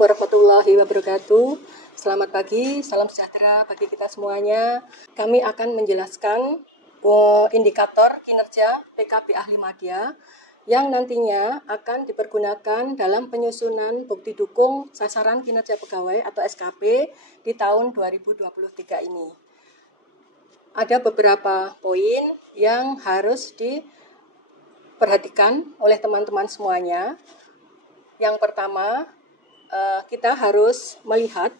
warahmatullahi wabarakatuh. Selamat pagi, salam sejahtera bagi kita semuanya. Kami akan menjelaskan indikator kinerja PKB Ahli Madya yang nantinya akan dipergunakan dalam penyusunan bukti dukung sasaran kinerja pegawai atau SKP di tahun 2023 ini. Ada beberapa poin yang harus diperhatikan oleh teman-teman semuanya. Yang pertama, kita harus melihat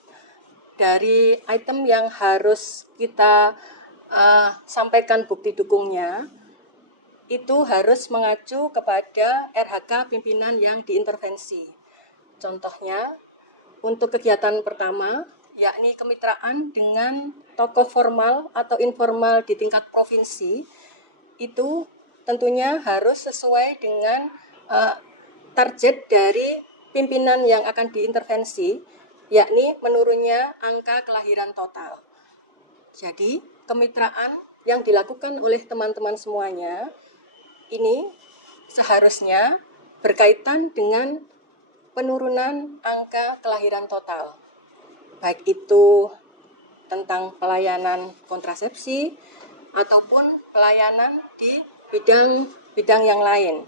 dari item yang harus kita sampaikan bukti dukungnya, itu harus mengacu kepada RHK pimpinan yang diintervensi. Contohnya, untuk kegiatan pertama, yakni kemitraan dengan tokoh formal atau informal di tingkat provinsi, itu tentunya harus sesuai dengan target dari pimpinan yang akan diintervensi, yakni menurunnya angka kelahiran total. Jadi, kemitraan yang dilakukan oleh teman-teman semuanya ini seharusnya berkaitan dengan penurunan angka kelahiran total. Baik itu tentang pelayanan kontrasepsi ataupun pelayanan di bidang yang lain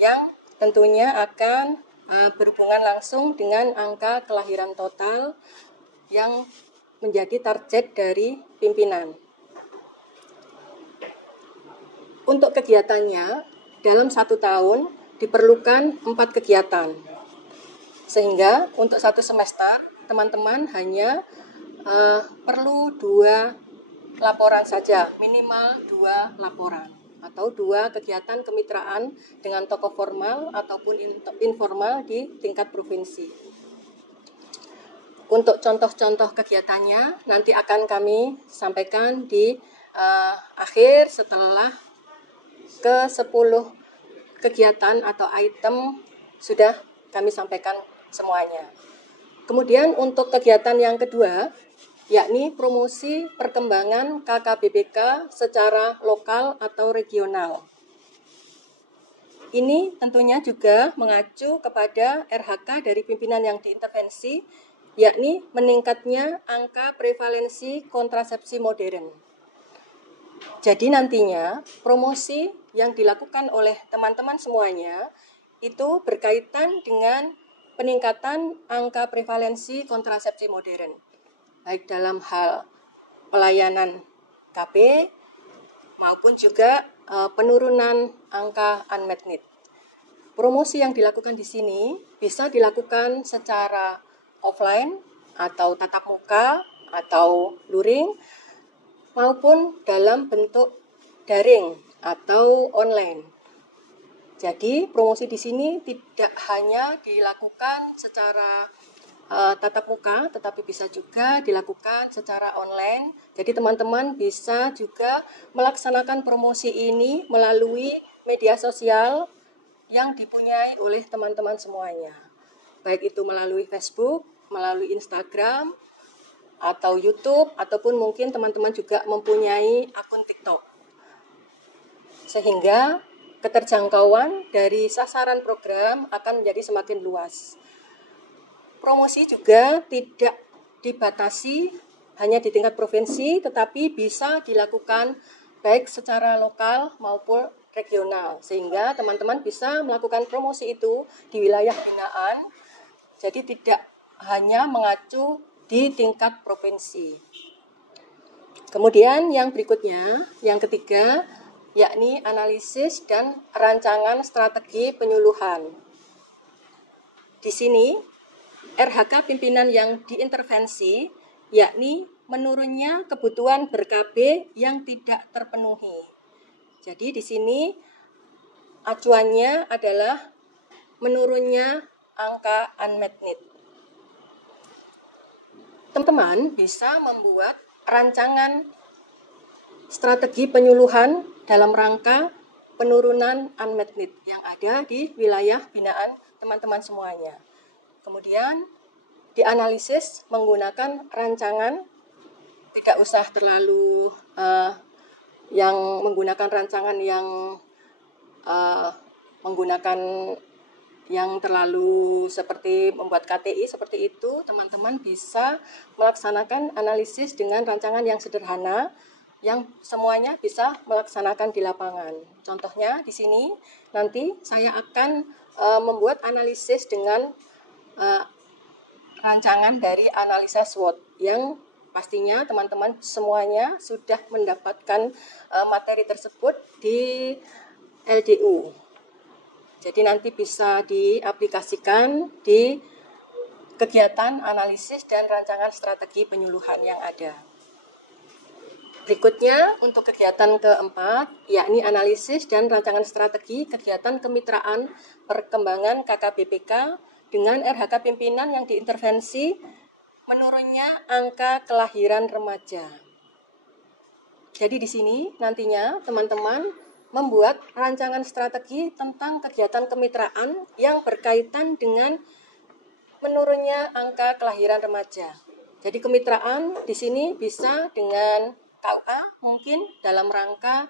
yang tentunya akan berhubungan langsung dengan angka kelahiran total yang menjadi target dari pimpinan. Untuk kegiatannya, dalam 1 tahun diperlukan 4 kegiatan. Sehingga untuk 1 semester, teman-teman hanya perlu 2 laporan saja, minimal 2 laporan. Atau 2 kegiatan kemitraan dengan tokoh formal ataupun informal di tingkat provinsi. Untuk contoh-contoh kegiatannya nanti akan kami sampaikan di akhir setelah ke-10 kegiatan atau item sudah kami sampaikan semuanya. Kemudian untuk kegiatan yang kedua, yakni promosi perkembangan KKBBK secara lokal atau regional. Ini tentunya juga mengacu kepada RHK dari pimpinan yang diintervensi, yakni meningkatnya angka prevalensi kontrasepsi modern. Jadi nantinya promosi yang dilakukan oleh teman-teman semuanya itu berkaitan dengan peningkatan angka prevalensi kontrasepsi modern, baik dalam hal pelayanan KP maupun juga penurunan angka unmet need. Promosi yang dilakukan di sini bisa dilakukan secara offline atau tatap muka atau luring maupun dalam bentuk daring atau online. Jadi promosi di sini tidak hanya dilakukan secara tatap muka, tetapi bisa juga dilakukan secara online. Jadi teman-teman bisa juga melaksanakan promosi ini melalui media sosial yang dipunyai oleh teman-teman semuanya. Baik itu melalui Facebook, melalui Instagram, atau YouTube, ataupun mungkin teman-teman juga mempunyai akun TikTok. Sehingga keterjangkauan dari sasaran program akan menjadi semakin luas. Promosi juga tidak dibatasi hanya di tingkat provinsi, tetapi bisa dilakukan baik secara lokal maupun regional. Sehingga teman-teman bisa melakukan promosi itu di wilayah binaan, jadi tidak hanya mengacu di tingkat provinsi. Kemudian yang berikutnya, yang ketiga, yakni analisis dan rancangan strategi penyuluhan. Di sini, RHK pimpinan yang diintervensi, yakni menurunnya kebutuhan ber-KB yang tidak terpenuhi. Jadi di sini acuannya adalah menurunnya angka unmet need. Teman-teman bisa membuat rancangan strategi penyuluhan dalam rangka penurunan unmet need yang ada di wilayah binaan teman-teman semuanya. Kemudian dianalisis menggunakan rancangan, tidak usah terlalu yang menggunakan rancangan yang menggunakan yang terlalu seperti membuat KTI seperti itu, teman-teman bisa melaksanakan analisis dengan rancangan yang sederhana yang semuanya bisa melaksanakan di lapangan. Contohnya di sini nanti saya akan membuat analisis dengan rancangan dari analisa SWOT yang pastinya teman-teman semuanya sudah mendapatkan materi tersebut di LDU. Jadi nanti bisa diaplikasikan di kegiatan analisis dan rancangan strategi penyuluhan yang ada. Berikutnya untuk kegiatan keempat, yakni analisis dan rancangan strategi kegiatan kemitraan perkembangan KKBPK dengan RHK pimpinan yang diintervensi menurunnya angka kelahiran remaja. Jadi di sini nantinya teman-teman membuat rancangan strategi tentang kegiatan kemitraan yang berkaitan dengan menurunnya angka kelahiran remaja. Jadi kemitraan di sini bisa dengan KUA mungkin dalam rangka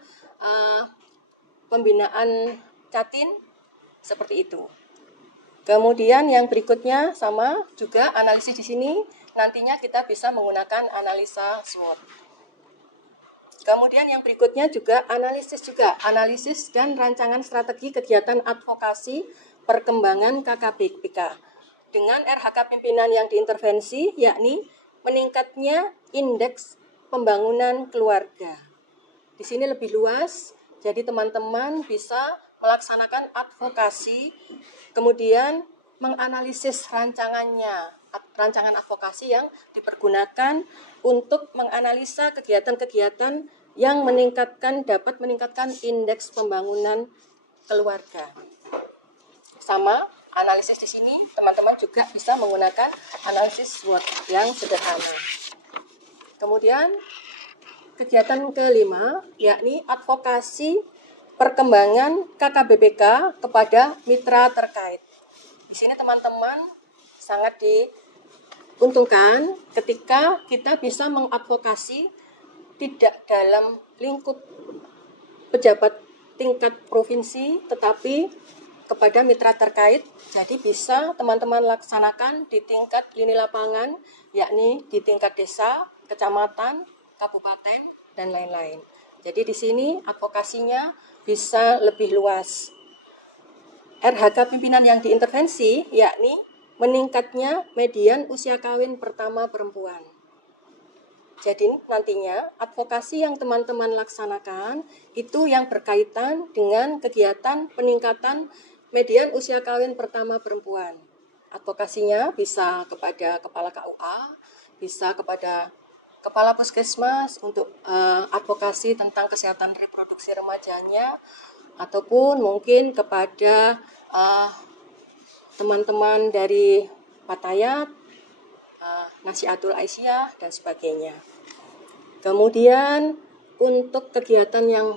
pembinaan Catin seperti itu. Kemudian yang berikutnya sama juga analisis di sini nantinya kita bisa menggunakan analisa SWOT. Kemudian yang berikutnya juga analisis dan rancangan strategi kegiatan advokasi perkembangan KKBPK dengan RHK pimpinan yang diintervensi, yakni meningkatnya indeks pembangunan keluarga. Di sini lebih luas, jadi teman-teman bisa melaksanakan advokasi, kemudian menganalisis rancangan advokasi yang dipergunakan untuk menganalisa kegiatan-kegiatan yang dapat meningkatkan indeks pembangunan keluarga. Sama analisis di sini teman-teman juga bisa menggunakan analisis SWOT yang sederhana. Kemudian kegiatan kelima yakni advokasi perkembangan KKBPK kepada mitra terkait. Di sini teman-teman sangat diuntungkan ketika kita bisa mengadvokasi tidak dalam lingkup pejabat tingkat provinsi tetapi kepada mitra terkait. Jadi bisa teman-teman laksanakan di tingkat lini lapangan, yakni di tingkat desa, kecamatan, kabupaten, dan lain-lain. Jadi di sini advokasinya bisa lebih luas. RHK pimpinan yang diintervensi, yakni meningkatnya median usia kawin pertama perempuan. Jadi nantinya advokasi yang teman-teman laksanakan itu yang berkaitan dengan kegiatan peningkatan median usia kawin pertama perempuan. Advokasinya bisa kepada kepala KUA, bisa kepada kepala puskesmas untuk advokasi tentang kesehatan reproduksi remajanya, ataupun mungkin kepada teman-teman dari Patayat, Nasihatul Aisyah, dan sebagainya. Kemudian untuk kegiatan yang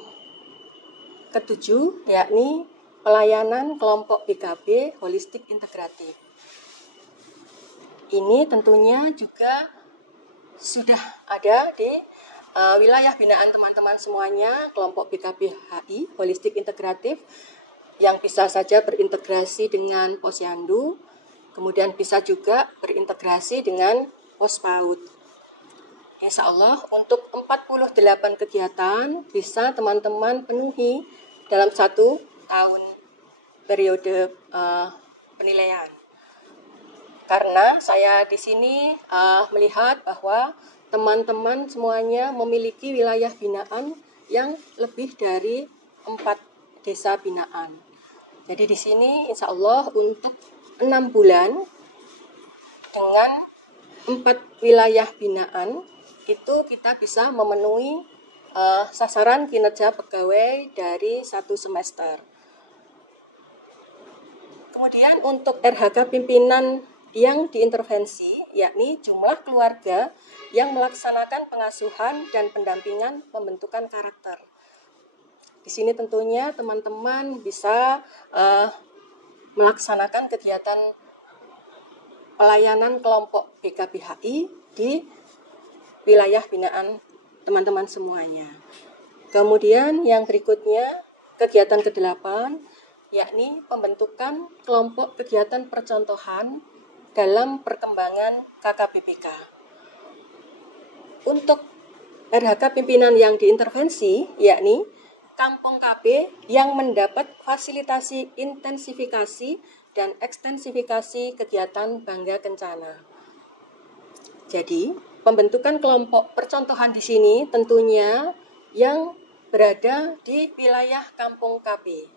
ketujuh, yakni pelayanan kelompok BKB holistik integratif. Ini tentunya juga sudah ada di wilayah binaan teman-teman semuanya, kelompok BKB HI holistik integratif, yang bisa saja berintegrasi dengan Posyandu, kemudian bisa juga berintegrasi dengan Pospaud. Insya Allah untuk 48 kegiatan bisa teman-teman penuhi dalam 1 tahun periode penilaian. Karena saya di sini melihat bahwa teman-teman semuanya memiliki wilayah binaan yang lebih dari 4 desa binaan. Jadi di sini insya Allah untuk 6 bulan dengan 4 wilayah binaan itu kita bisa memenuhi sasaran kinerja pegawai dari 1 semester. Kemudian untuk RHK pimpinan yang diintervensi, yakni jumlah keluarga yang melaksanakan pengasuhan dan pendampingan pembentukan karakter. Di sini tentunya teman-teman bisa melaksanakan kegiatan pelayanan kelompok BKBHI di wilayah binaan teman-teman semuanya. Kemudian yang berikutnya, kegiatan ke-8, yakni pembentukan kelompok kegiatan percontohan dalam perkembangan KKBPK. Untuk RHK pimpinan yang diintervensi, yakni Kampung KB yang mendapat fasilitasi intensifikasi dan ekstensifikasi kegiatan Bangga Kencana. Jadi, pembentukan kelompok percontohan di sini tentunya yang berada di wilayah Kampung KB.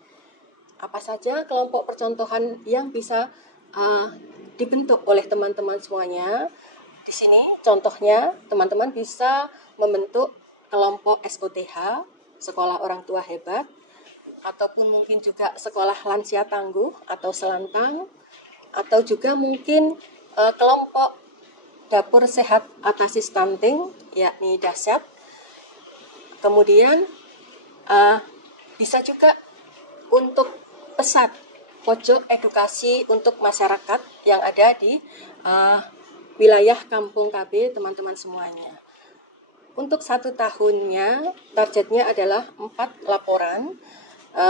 Apa saja kelompok percontohan yang bisa dibentuk oleh teman-teman semuanya? Di sini contohnya teman-teman bisa membentuk kelompok SOTH, Sekolah Orang Tua Hebat, ataupun mungkin juga Sekolah Lansia Tangguh atau Selantang, atau juga mungkin kelompok Dapur Sehat Atasi Stunting, yakni Dahsyat. Kemudian bisa juga untuk pesat, pojok edukasi untuk masyarakat yang ada di wilayah Kampung KB, teman-teman semuanya. Untuk 1 tahunnya, targetnya adalah 4 laporan,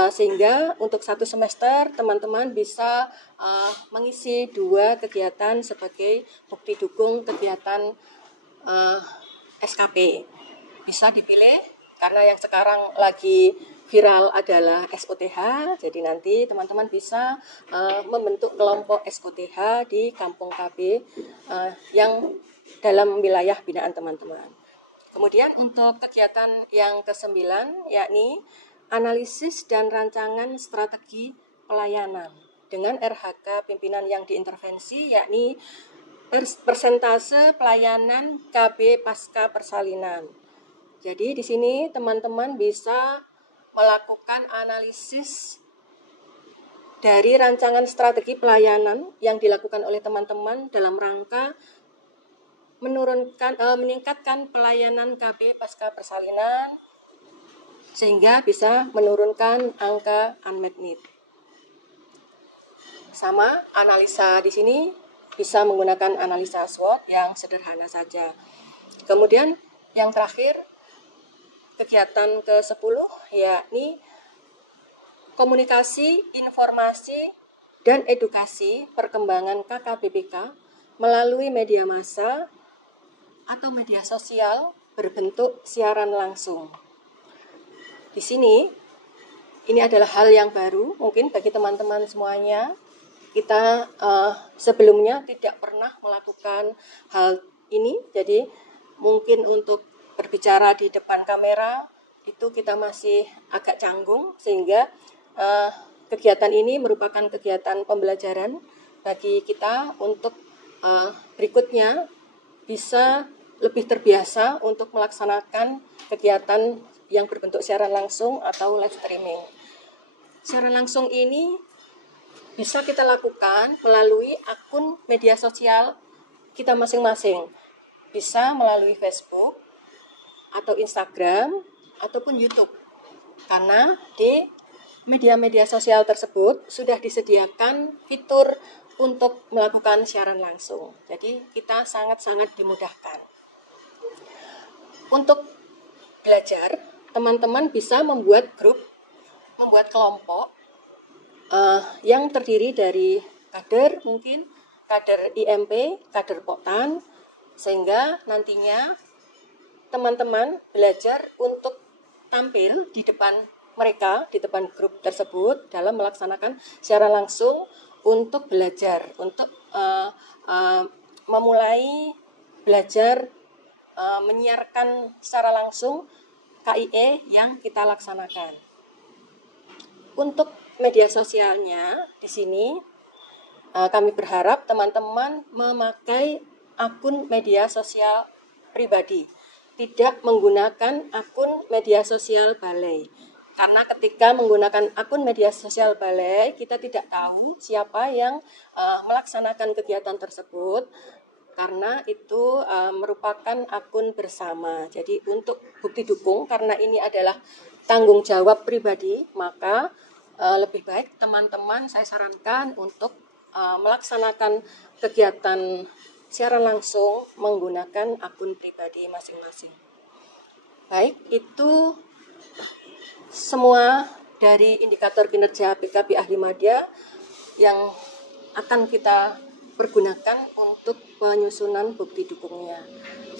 sehingga untuk 1 semester teman-teman bisa mengisi 2 kegiatan sebagai bukti dukung kegiatan SKP. Bisa dipilih karena yang sekarang lagi viral adalah SOTH, jadi nanti teman-teman bisa membentuk kelompok SOTH di Kampung KB yang dalam wilayah binaan teman-teman. Kemudian untuk kegiatan yang ke-9, yakni analisis dan rancangan strategi pelayanan dengan RHK pimpinan yang diintervensi, yakni persentase pelayanan KB pasca persalinan. Jadi di sini teman-teman bisa melakukan analisis dari rancangan strategi pelayanan yang dilakukan oleh teman-teman dalam rangka meningkatkan pelayanan KB pasca persalinan sehingga bisa menurunkan angka unmet need. Sama analisa di sini bisa menggunakan analisa SWOT yang sederhana saja. Kemudian yang terakhir, kegiatan ke-10 yakni komunikasi, informasi, dan edukasi perkembangan KKBPK melalui media massa atau media sosial berbentuk siaran langsung. Di sini, ini adalah hal yang baru mungkin bagi teman-teman semuanya. Kita sebelumnya tidak pernah melakukan hal ini, jadi mungkin untuk berbicara di depan kamera itu kita masih agak canggung, sehingga kegiatan ini merupakan kegiatan pembelajaran bagi kita untuk berikutnya bisa lebih terbiasa untuk melaksanakan kegiatan yang berbentuk siaran langsung atau live streaming. Siaran langsung ini bisa kita lakukan melalui akun media sosial kita masing-masing. Bisa melalui Facebook atau Instagram ataupun YouTube. Karena di media-media sosial tersebut sudah disediakan fitur untuk melakukan siaran langsung. Jadi kita sangat-sangat dimudahkan. Untuk belajar, teman-teman bisa membuat grup, membuat kelompok yang terdiri dari kader mungkin, kader IMP, kader Poktan, sehingga nantinya teman-teman belajar untuk tampil di depan mereka, di depan grup tersebut dalam melaksanakan siaran langsung untuk belajar, untuk memulai belajar menyiarkan secara langsung KIE yang kita laksanakan. Untuk media sosialnya di sini kami berharap teman-teman memakai akun media sosial pribadi, tidak menggunakan akun media sosial balai. Karena ketika menggunakan akun media sosial balai, kita tidak tahu siapa yang melaksanakan kegiatan tersebut, karena itu merupakan akun bersama. Jadi untuk bukti dukung, karena ini adalah tanggung jawab pribadi, maka lebih baik teman-teman saya sarankan untuk melaksanakan kegiatan siaran langsung menggunakan akun pribadi masing-masing. Baik, itu semua dari indikator kinerja PKB ahli media yang akan kita pergunakan untuk penyusunan bukti dukungnya.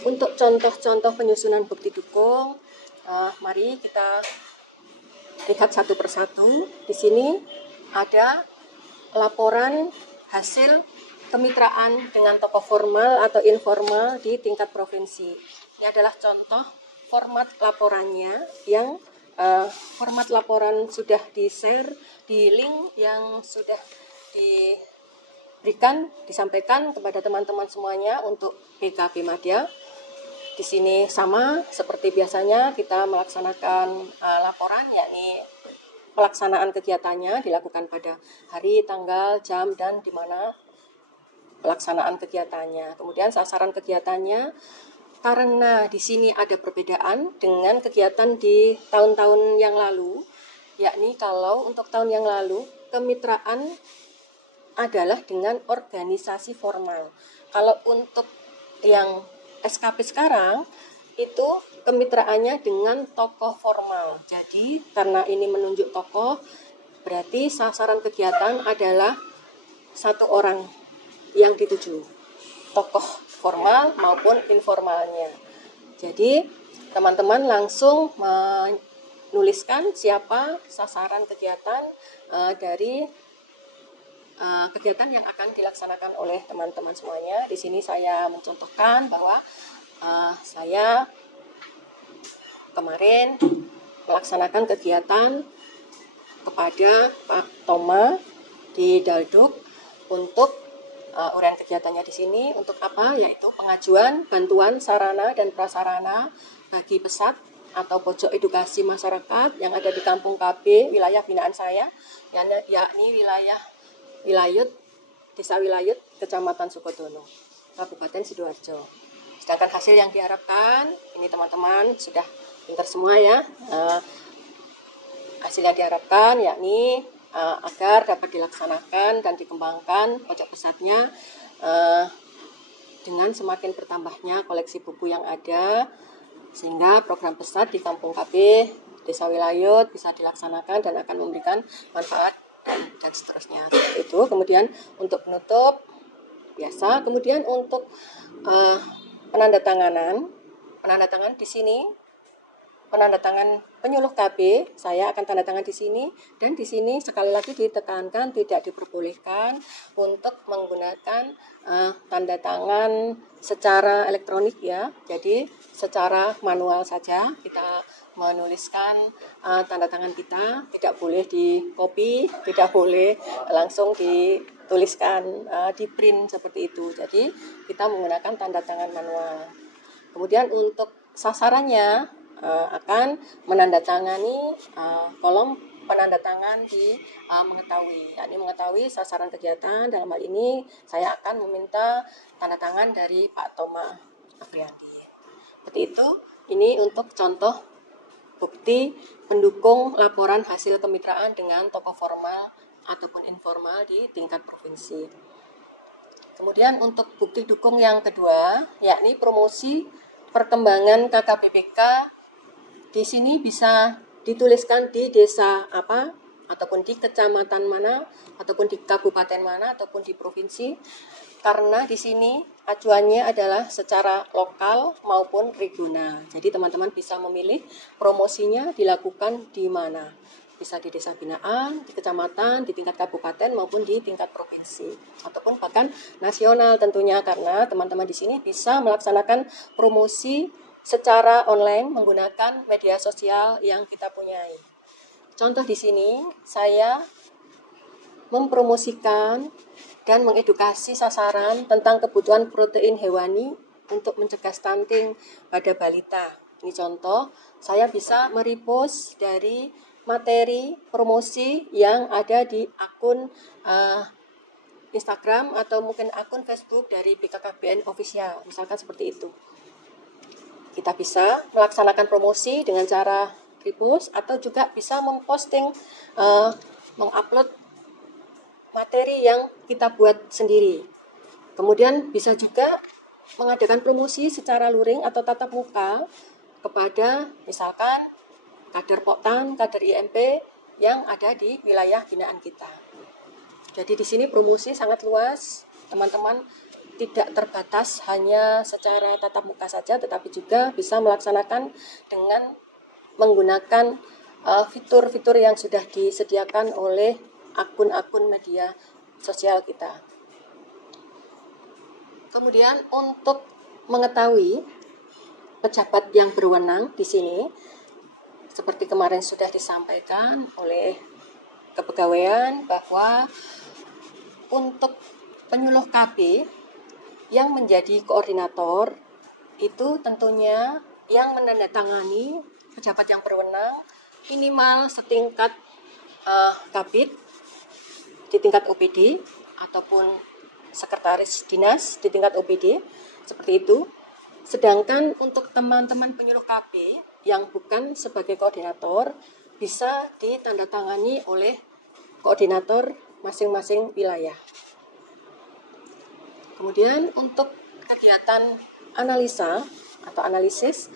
Untuk contoh-contoh penyusunan bukti dukung, mari kita lihat satu persatu. Di sini ada laporan hasil kemitraan dengan tokoh formal atau informal di tingkat provinsi. Ini adalah contoh format laporannya yang format laporan sudah di-share di link yang sudah disampaikan kepada teman-teman semuanya untuk PKB Madya. Di sini sama seperti biasanya kita melaksanakan laporan, yakni pelaksanaan kegiatannya dilakukan pada hari, tanggal, jam, dan di mana pelaksanaan kegiatannya. Kemudian sasaran kegiatannya, karena di sini ada perbedaan dengan kegiatan di tahun-tahun yang lalu, yakni kalau untuk tahun yang lalu kemitraan adalah dengan organisasi formal. Kalau untuk yang SKP sekarang itu kemitraannya dengan tokoh formal. Jadi karena ini menunjuk tokoh, berarti sasaran kegiatan adalah satu orang yang dituju, tokoh formal maupun informalnya. Jadi teman-teman langsung menuliskan siapa sasaran kegiatan dari kegiatan yang akan dilaksanakan oleh teman-teman semuanya. Di sini saya mencontohkan bahwa saya kemarin melaksanakan kegiatan kepada Pak Toma di Dalduk untuk uraian kegiatannya di sini untuk apa? Yaitu pengajuan bantuan sarana dan prasarana bagi pesat atau pojok edukasi masyarakat yang ada di Kampung KB wilayah binaan saya, yakni wilayah Wilayut, Desa Wilayut, Kecamatan Sukodono, Kabupaten Sidoarjo. Sedangkan hasil yang diharapkan, ini teman-teman sudah pintar semua ya. Hasil yang diharapkan yakni agar dapat dilaksanakan dan dikembangkan pojok pesatnya dengan semakin bertambahnya koleksi buku yang ada, sehingga program pesat di Kampung KB, Desa Wilayut bisa dilaksanakan dan akan memberikan manfaat dan seterusnya. Itu kemudian untuk penutup biasa, kemudian untuk penandatangan di sini, penandatangan penyuluh KB, saya akan tanda tangan di sini, dan di sini sekali lagi ditekankan tidak diperbolehkan untuk menggunakan tanda tangan secara elektronik ya. Jadi secara manual saja kita menuliskan tanda tangan kita, tidak boleh di copy, tidak boleh langsung dituliskan di print seperti itu. Jadi kita menggunakan tanda tangan manual. Kemudian untuk sasarannya akan menandatangani kolom penandatangan di mengetahui, yakni mengetahui sasaran kegiatan. Dalam hal ini saya akan meminta tanda tangan dari Pak Toma Afriandi. Seperti itu. Ini untuk contoh bukti pendukung laporan hasil kemitraan dengan tokoh formal ataupun informal di tingkat provinsi. Kemudian untuk bukti dukung yang kedua, yakni promosi perkembangan KKBPK. Di sini bisa dituliskan di desa apa, ataupun di kecamatan mana, ataupun di kabupaten mana, ataupun di provinsi. Karena di sini acuannya adalah secara lokal maupun regional. Jadi teman-teman bisa memilih promosinya dilakukan di mana. Bisa di desa binaan, di kecamatan, di tingkat kabupaten maupun di tingkat provinsi. Ataupun bahkan nasional tentunya, karena teman-teman di sini bisa melaksanakan promosi secara online menggunakan media sosial yang kita punyai. Contoh di sini saya mempromosikan dan mengedukasi sasaran tentang kebutuhan protein hewani untuk mencegah stunting pada balita. Ini contoh, saya bisa merepost dari materi promosi yang ada di akun Instagram atau mungkin akun Facebook dari BKKBN Official, misalkan seperti itu. Kita bisa melaksanakan promosi dengan cara repost atau juga bisa memposting, mengupload materi yang kita buat sendiri. Kemudian bisa juga mengadakan promosi secara luring atau tatap muka kepada misalkan kader Poktan, kader IMP yang ada di wilayah binaan kita. Jadi di sini promosi sangat luas, teman-teman, tidak terbatas hanya secara tatap muka saja, tetapi juga bisa melaksanakan dengan menggunakan fitur-fitur yang sudah disediakan oleh akun-akun media sosial kita. Kemudian untuk mengetahui pejabat yang berwenang di sini, seperti kemarin sudah disampaikan oleh kepegawaian bahwa untuk penyuluh KB yang menjadi koordinator itu tentunya yang menandatangani pejabat yang berwenang minimal setingkat kabid di tingkat OPD ataupun sekretaris dinas di tingkat OPD, seperti itu. Sedangkan untuk teman-teman penyuluh KB yang bukan sebagai koordinator bisa ditandatangani oleh koordinator masing-masing wilayah. Kemudian untuk kegiatan analisa atau analisis,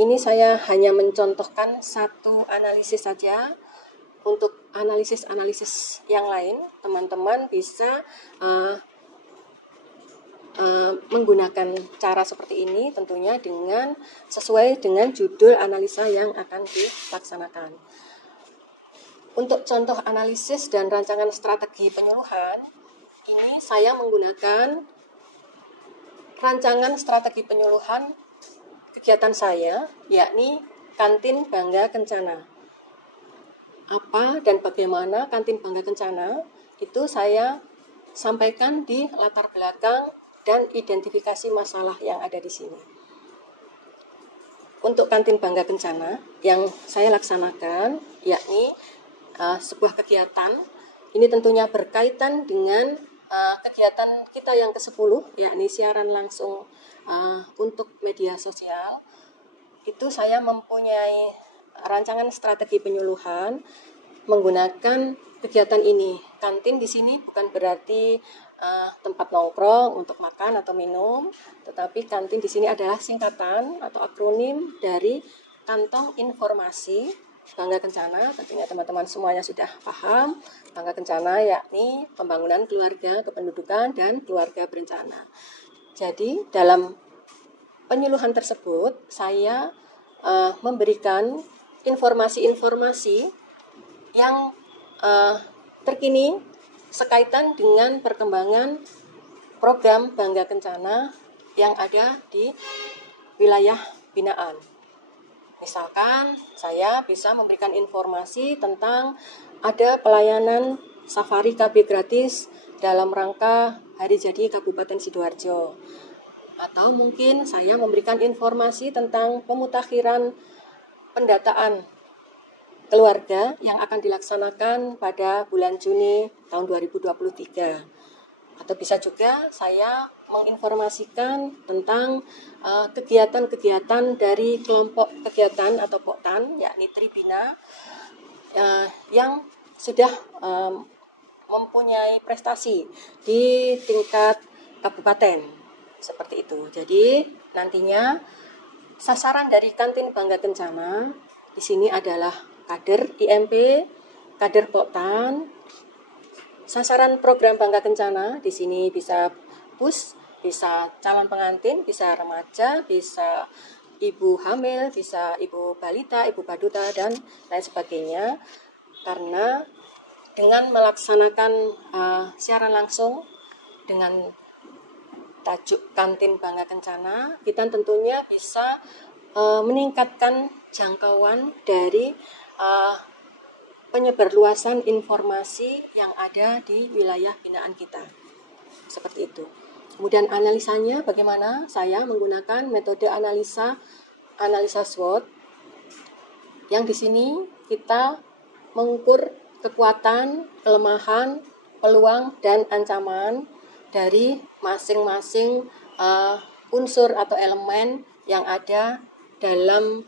ini saya hanya mencontohkan satu analisis saja. Untuk analisis-analisis yang lain, teman-teman bisa menggunakan cara seperti ini tentunya dengan sesuai dengan judul analisa yang akan dilaksanakan. Untuk contoh analisis dan rancangan strategi penyuluhan, ini saya menggunakan rancangan strategi penyuluhan kegiatan saya, yakni Kantin Bangga Kencana. Apa dan bagaimana Kantin Bangga Kencana itu saya sampaikan di latar belakang dan identifikasi masalah yang ada di sini. Untuk Kantin Bangga Kencana yang saya laksanakan yakni sebuah kegiatan, ini tentunya berkaitan dengan kegiatan kita yang ke-10, yakni siaran langsung untuk media sosial. Itu saya mempunyai rancangan strategi penyuluhan menggunakan kegiatan ini. Kantin di sini bukan berarti tempat nongkrong untuk makan atau minum, tetapi kantin di sini adalah singkatan atau akronim dari Kantong Informasi Bangga Kencana. Tentunya teman-teman semuanya sudah paham. Bangga Kencana yakni pembangunan keluarga kependudukan dan keluarga berencana. Jadi dalam penyuluhan tersebut saya memberikan informasi-informasi yang terkini sekaitan dengan perkembangan program Bangga Kencana yang ada di wilayah binaan. Misalkan saya bisa memberikan informasi tentang ada pelayanan safari KB gratis dalam rangka Hari Jadi Kabupaten Sidoarjo. Atau mungkin saya memberikan informasi tentang pemutakhiran pendataan keluarga yang akan dilaksanakan pada bulan Juni tahun 2023. Atau bisa juga saya menginformasikan tentang kegiatan-kegiatan dari kelompok kegiatan atau POKTAN, yakni Tribina, yang sudah mempunyai prestasi di tingkat kabupaten. Seperti itu. Jadi nantinya sasaran dari Kantin Bangga Kencana di sini adalah kader IMP, kader POKTAN. Sasaran program Bangga Kencana di sini bisa PUS, bisa calon pengantin, bisa remaja, bisa ibu hamil, bisa ibu balita, ibu baduta dan lain sebagainya. Karena dengan melaksanakan siaran langsung dengan tajuk Kantin Bangga Kencana, kita tentunya bisa meningkatkan jangkauan dari penyebarluasan informasi yang ada di wilayah binaan kita. Seperti itu. Kemudian analisanya bagaimana? Saya menggunakan metode analisa SWOT, yang di sini kita mengukur kekuatan, kelemahan, peluang, dan ancaman dari masing-masing unsur atau elemen yang ada dalam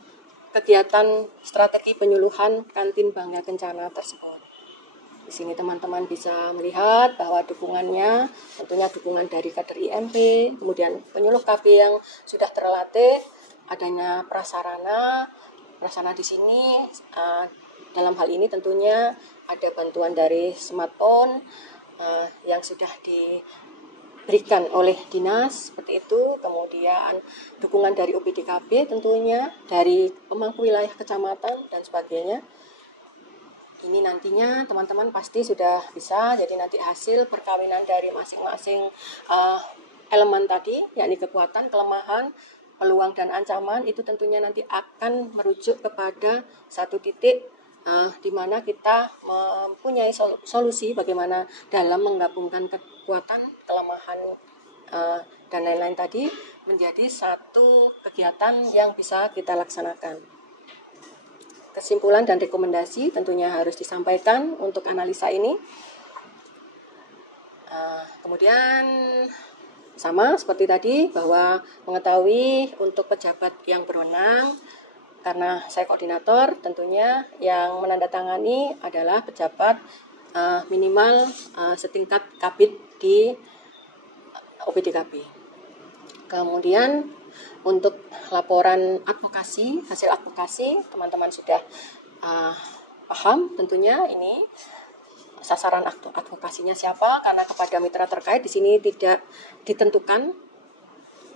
kegiatan strategi penyuluhan Kantin Bangga Kencana tersebut. Di sini teman-teman bisa melihat bahwa dukungannya tentunya dukungan dari kader IMP, kemudian penyuluh KB yang sudah terlatih, adanya prasarana, Pelaksana di sini dalam hal ini tentunya ada bantuan dari smartphone yang sudah diberikan oleh dinas seperti itu, kemudian dukungan dari UPDKB tentunya, dari pemangku wilayah kecamatan dan sebagainya. Ini nantinya teman-teman pasti sudah bisa, jadi nanti hasil perkawinan dari masing-masing elemen tadi, yakni kekuatan, kelemahan, peluang dan ancaman, itu tentunya nanti akan merujuk kepada satu titik di mana kita mempunyai solusi bagaimana dalam menggabungkan kekuatan, kelemahan, dan lain-lain tadi menjadi satu kegiatan yang bisa kita laksanakan. Kesimpulan dan rekomendasi tentunya harus disampaikan untuk analisa ini. Kemudian sama seperti tadi bahwa mengetahui untuk pejabat yang berwenang, karena saya koordinator, tentunya yang menandatangani adalah pejabat minimal setingkat kabid di UPDKB. Kemudian untuk laporan advokasi, hasil advokasi, teman-teman sudah paham tentunya ini sasaran advokasinya siapa, karena kepada mitra terkait di sini tidak ditentukan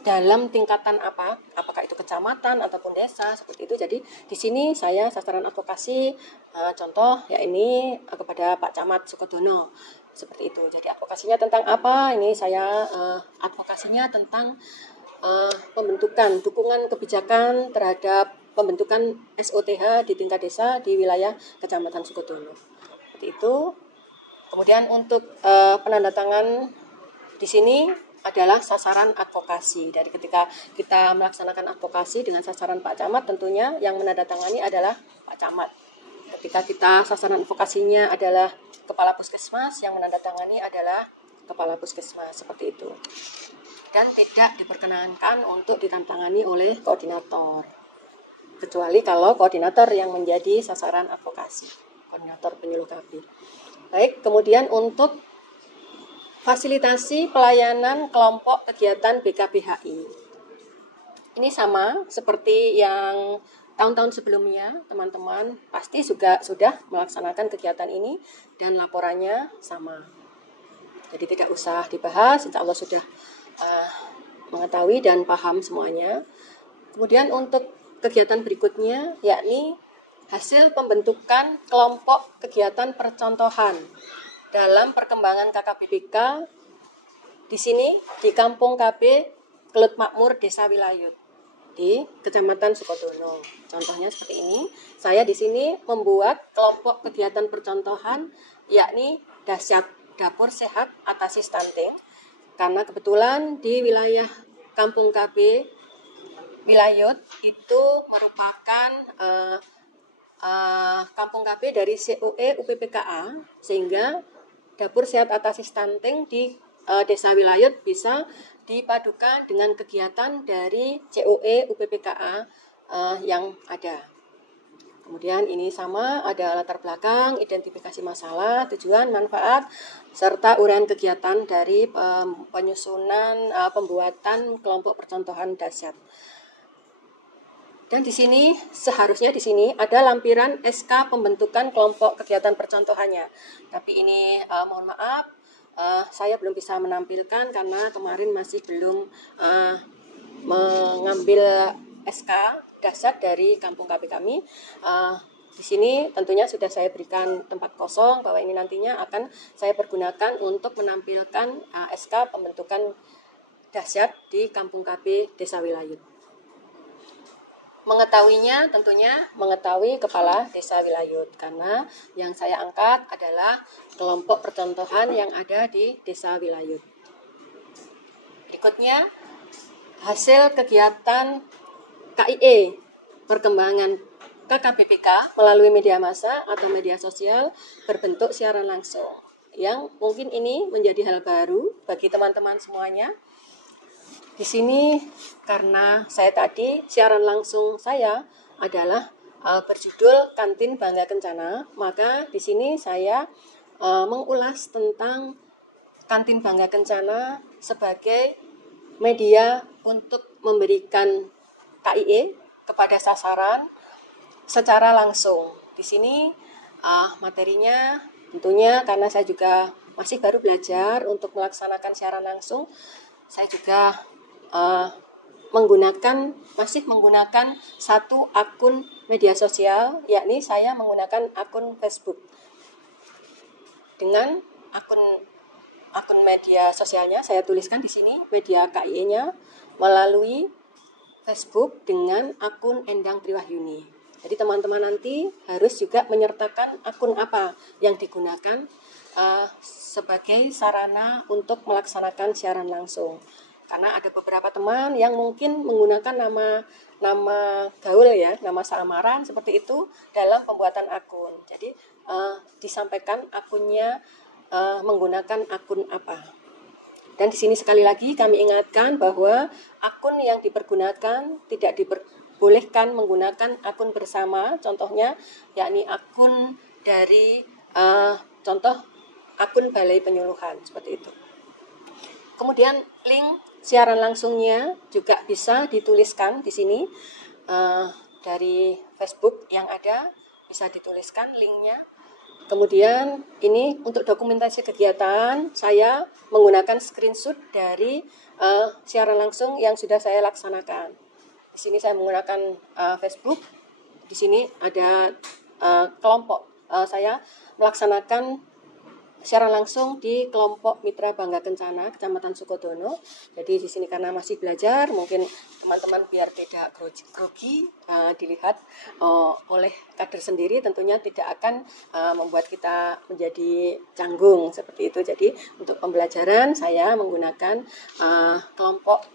dalam tingkatan apa, apakah itu kecamatan ataupun desa seperti itu. Jadi di sini saya sasaran advokasi contoh ya ini kepada Pak Camat Sukodono seperti itu. Jadi advokasinya tentang apa? Ini saya advokasinya tentang pembentukan dukungan kebijakan terhadap pembentukan SOTH di tingkat desa di wilayah Kecamatan Sukodono. Seperti itu. Kemudian untuk penandatangan di sini adalah sasaran advokasi. Dari ketika kita melaksanakan advokasi dengan sasaran Pak Camat, tentunya yang menandatangani adalah Pak Camat. Ketika kita sasaran advokasinya adalah Kepala Puskesmas, yang menandatangani adalah Kepala Puskesmas, seperti itu. Dan tidak diperkenankan untuk ditantangani oleh koordinator, kecuali kalau koordinator yang menjadi sasaran advokasi, koordinator penyuluh KB. Baik, kemudian untuk fasilitasi pelayanan kelompok kegiatan BKBHI. Ini sama seperti yang tahun-tahun sebelumnya, teman-teman pasti juga sudah melaksanakan kegiatan ini dan laporannya sama. Jadi tidak usah dibahas, insya Allah sudah mengetahui dan paham semuanya. Kemudian untuk kegiatan berikutnya, yakni hasil pembentukan kelompok kegiatan percontohan dalam perkembangan KKBBK di sini di Kampung KB Kelut Makmur Desa Wilayut di Kecamatan Sukodono. Contohnya seperti ini. Saya di sini membuat kelompok kegiatan percontohan yakni Dasyat Dapur Sehat Atasi Stunting, karena kebetulan di wilayah Kampung KB Wilayut itu merupakan Kampung KB dari COE UPPKA, sehingga Dapur Sehat Atasi Stunting di Desa Wilayut bisa dipadukan dengan kegiatan dari COE UPPKA yang ada. Kemudian ini sama, ada latar belakang, identifikasi masalah, tujuan, manfaat, serta uraian kegiatan dari penyusunan pembuatan kelompok percontohan dasyat. Dan di sini seharusnya di sini ada lampiran SK pembentukan kelompok kegiatan percontohannya. Tapi ini mohon maaf, saya belum bisa menampilkan karena kemarin masih belum mengambil SK dasyat dari Kampung KB kami. Di sini tentunya sudah saya berikan tempat kosong bahwa ini nantinya akan saya pergunakan untuk menampilkan SK pembentukan dasyat di Kampung KB Desa Wilayut. Mengetahuinya tentunya mengetahui Kepala Desa Wilayut, karena yang saya angkat adalah kelompok percontohan yang ada di Desa Wilayut. Berikutnya hasil kegiatan KIE perkembangan KKBBK melalui media massa atau media sosial berbentuk siaran langsung, yang mungkin ini menjadi hal baru bagi teman-teman semuanya. Di sini karena saya tadi siaran langsung saya adalah berjudul Kantin Bangga Kencana, maka di sini saya mengulas tentang Kantin Bangga Kencana sebagai media untuk memberikan KIE kepada sasaran secara langsung. Di sini materinya tentunya karena saya juga masih baru belajar untuk melaksanakan siaran langsung, saya juga masih menggunakan satu akun media sosial, yakni saya menggunakan akun Facebook. Dengan akun media sosialnya saya tuliskan di sini media KIE-nya melalui Facebook dengan akun Endang Triwahyuni. Jadi teman-teman nanti harus juga menyertakan akun apa yang digunakan sebagai sarana untuk melaksanakan siaran langsung. Karena ada beberapa teman yang mungkin menggunakan nama gaul ya, nama samaran seperti itu dalam pembuatan akun. Jadi disampaikan akunnya menggunakan akun apa. Dan di sini sekali lagi kami ingatkan bahwa akun yang dipergunakan tidak diperbolehkan menggunakan akun bersama, contohnya yakni akun dari contoh akun Balai Penyuluhan seperti itu. Kemudian link siaran langsungnya juga bisa dituliskan di sini dari Facebook yang ada, bisa dituliskan linknya. Kemudian ini untuk dokumentasi kegiatan saya menggunakan screenshot dari siaran langsung yang sudah saya laksanakan. Di sini saya menggunakan Facebook. Di sini ada kelompok saya melaksanakan siaran langsung di kelompok Mitra Bangga Kencana Kecamatan Sukodono. Jadi di sini karena masih belajar, mungkin teman-teman biar tidak grogi dilihat oleh kader sendiri, tentunya tidak akan membuat kita menjadi canggung seperti itu. Jadi untuk pembelajaran saya menggunakan kelompok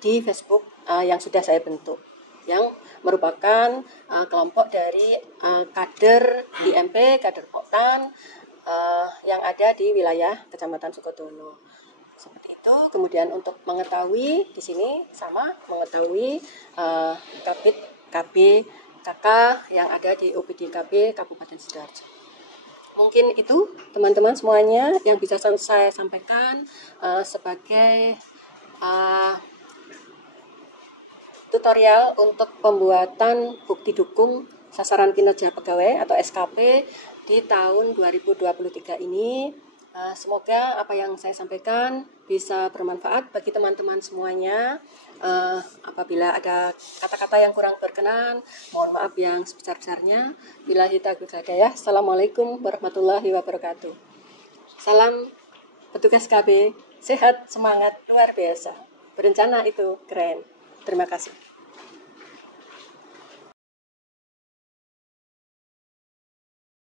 di Facebook yang sudah saya bentuk, yang merupakan kelompok dari kader IMP, kader Poktan yang ada di wilayah Kecamatan Sukodono. Seperti itu. Kemudian untuk mengetahui di sini sama mengetahui Kabid KB KK yang ada di OPD KB Kabupaten Sidoarjo. Mungkin itu teman-teman semuanya yang bisa saya sampaikan sebagai tutorial untuk pembuatan bukti dukung sasaran kinerja pegawai atau SKP di tahun 2023 ini. Semoga apa yang saya sampaikan bisa bermanfaat bagi teman-teman semuanya. Apabila ada kata-kata yang kurang berkenan, mohon maaf yang sebesar-besarnya. Billahi taufiq wal hidayah. Assalamualaikum warahmatullahi wabarakatuh. Salam petugas KB, sehat, semangat, luar biasa. Berencana itu keren. Terima kasih.